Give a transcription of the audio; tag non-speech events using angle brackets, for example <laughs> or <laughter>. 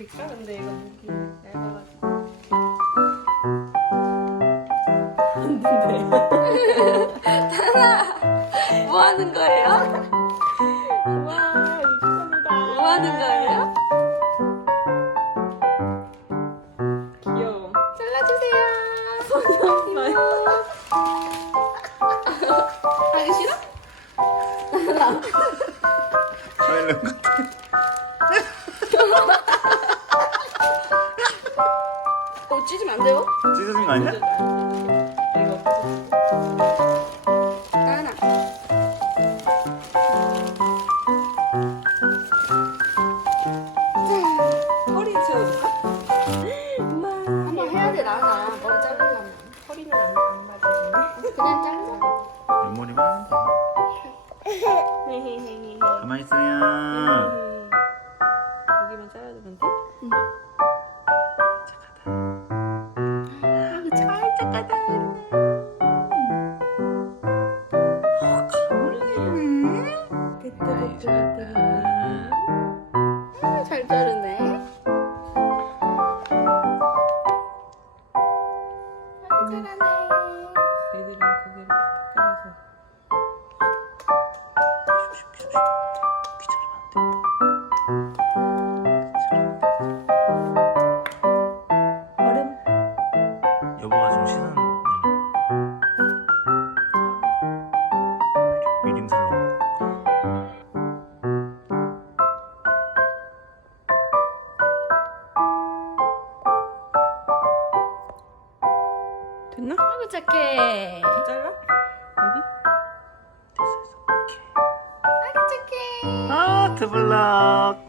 이 될까? 근데 이거 얇아가지고. 안 된대. <laughs> 뭐 하는 거예요? 와, 유치원이다. 뭐 하는 거예요? 귀여워. 잘라주세요. 소녀. 하기 싫어? <laughs> 스마일런 같아. <laughs> 어, 찢으면 안 돼요? 찢어진 거 아니야? 하나. 허리 채워줄까? 한번 해야 돼, 나나. 머리 자르려면. 허리는 안, 안 맞았네. 그냥 잘라. 옆머리만 하면 돼. <laughs> 가만히 있어요. 여기만 잘라주면 돼? 잘 자르네. 아주 잘하네. 됐나? 아이고, 착해. 잘라? 여기? 됐어 됐어 오케이 아이고, 착해. 아 트블럭